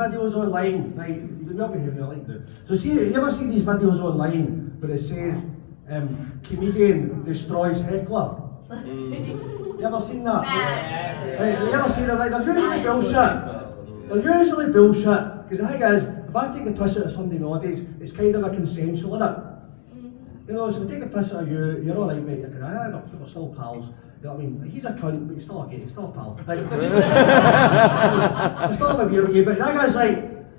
videos online, right? You'll not be hearing like that. So see, you ever see these videos online where it says, comedian destroys heckler? You ever seen that? Right, you ever seen it? Right, they're usually bullshit. They're usually bullshit. Because the thing is, if I take a piss out of somebody nowadays, it's kind of a consensual, isn't it? You know, so if I take a piss out of you, you're alright, mate. You're kind of, we're still pals. You know what I mean? He's a cunt, but he's still a gay, he's still a pal. Right? I still have a beer with you, but that guy's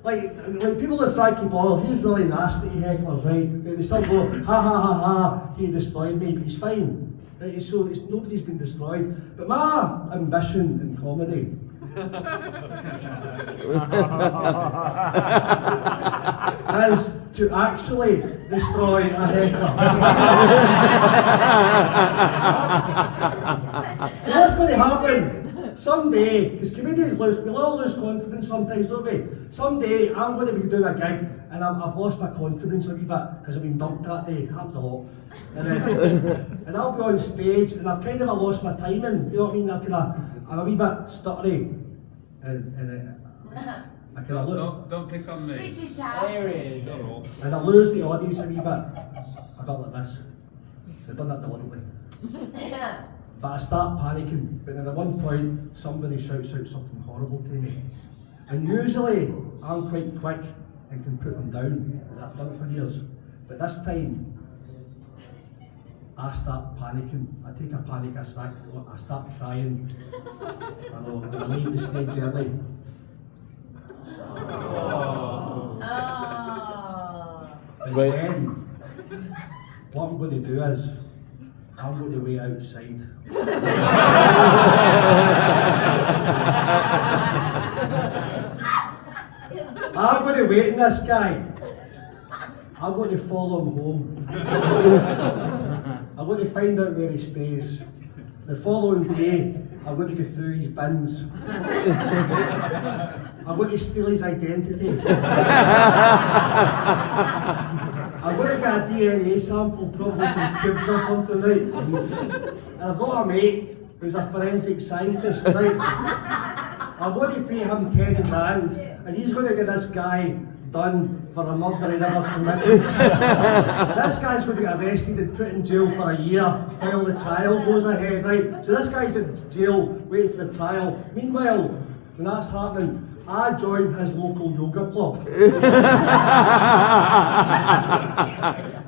like people that try to keep oil, he's really nasty hecklers, right? They still go, ha ha ha ha, he destroyed me, but he's fine. Right? So nobody's been destroyed. But my ambition in comedy is to actually destroy a heckler. So what's going to happen? Someday, because comedians we all lose confidence sometimes, don't we? Someday I'm going to be doing a gig and I've lost my confidence a wee bit because I've been dumped that day. It happens a lot. And I'll be on stage and I've kind of lost my timing. You know what I mean? I'm a wee bit stuttery. And I kind of look. Don't pick on me. And I lose the audience a wee bit. A bit like this. I've done that deliberately. But I start panicking, but then at one point somebody shouts out something horrible to me. And usually I'm quite quick and can put them down. I've done it for years. But this time I start panicking. I take a panic attack. I start crying. I know, and I leave the stage early. And then what I'm going to do is I'm going to wait outside. I'm going to wait on this guy. I'm going to follow him home. I'm going to find out where he stays. The following day, I'm going to go through his bins. I'm going to steal his identity. I'm going to get a DNA sample, probably some cubes or something, right? And I've got a mate who's a forensic scientist, right? I'm going to pay him 10 grand, and he's going to get this guy done for a murder he never committed. This guy's going to get arrested and put in jail for a year while the trial goes ahead, right? So this guy's in jail waiting for the trial. Meanwhile, when that's happening, I joined his local yoga club.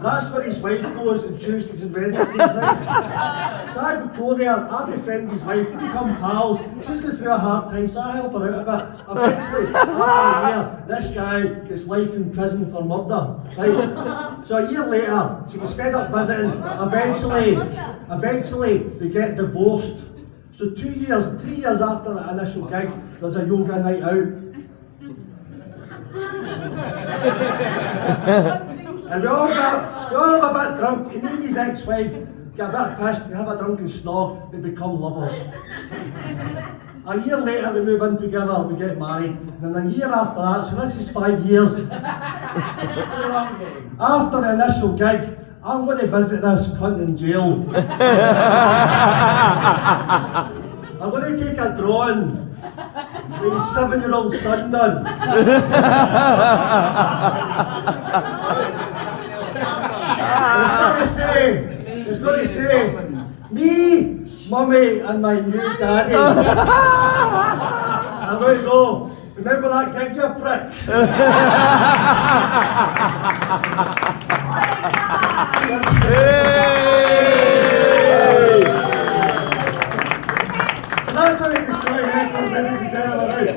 That's where his wife goes on Tuesdays and Wednesdays, right? So I would go there, I befriend his wife, we become pals. She's going through a hard time, so I help her out a bit. Eventually, after a year, this guy gets life in prison for murder, right? So a year later, she gets fed up visiting. Eventually, they get divorced. So 3 years after the initial gig, there's a yoga night out. And we all have a bit drunk. He and his ex-wife get a bit pissed, we have a drunken snog, they become lovers. A year later we move in together, we get married. And then a year after that, so this is 5 years. After the initial gig, I'm going to visit this cunt in jail. I'm going to take a drone with his 7-year-old son done. It's going to say, me, mummy, and my new daddy. I'm going to go, remember that gig, you prick? That's how we destroy heckles, ladies and gentlemen.